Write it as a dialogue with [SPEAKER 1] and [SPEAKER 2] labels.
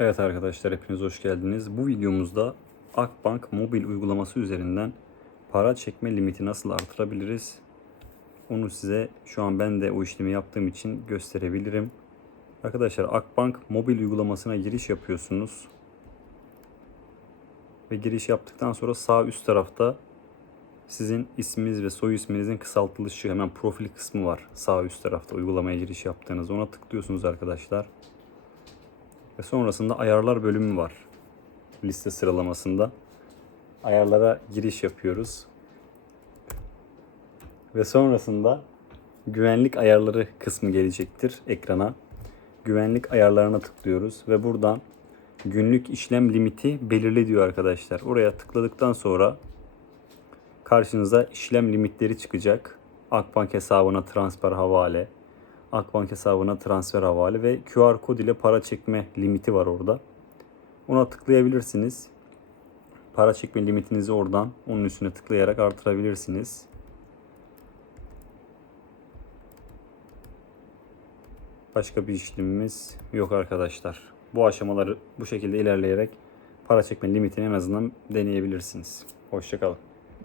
[SPEAKER 1] Evet arkadaşlar hepiniz hoş geldiniz. Bu videomuzda Akbank mobil uygulaması üzerinden para çekme limiti nasıl artırabiliriz? Onu size şu an ben de o işlemi yaptığım için gösterebilirim. Arkadaşlar Akbank mobil uygulamasına giriş yapıyorsunuz. Ve giriş yaptıktan sonra sağ üst tarafta sizin isminiz ve soy isminizin kısaltılışı hemen profil kısmı var. Sağ üst tarafta uygulamaya giriş yaptığınız ona tıklıyorsunuz arkadaşlar. Ve sonrasında ayarlar bölümü var. Liste sıralamasında. Ayarlara giriş yapıyoruz. Ve sonrasında güvenlik ayarları kısmı gelecektir ekrana. Güvenlik ayarlarına tıklıyoruz ve buradan günlük işlem limiti belirli diyor arkadaşlar. Oraya tıkladıktan sonra karşınıza işlem limitleri çıkacak. Akbank hesabına transfer havale, Akbank hesabına transfer havale ve QR kod ile para çekme limiti var orada. Ona tıklayabilirsiniz. Para çekme limitinizi oradan onun üstüne tıklayarak artırabilirsiniz. Başka bir işlemimiz yok arkadaşlar. Bu aşamaları bu şekilde ilerleyerek para çekme limitini en azından deneyebilirsiniz. Hoşçakalın.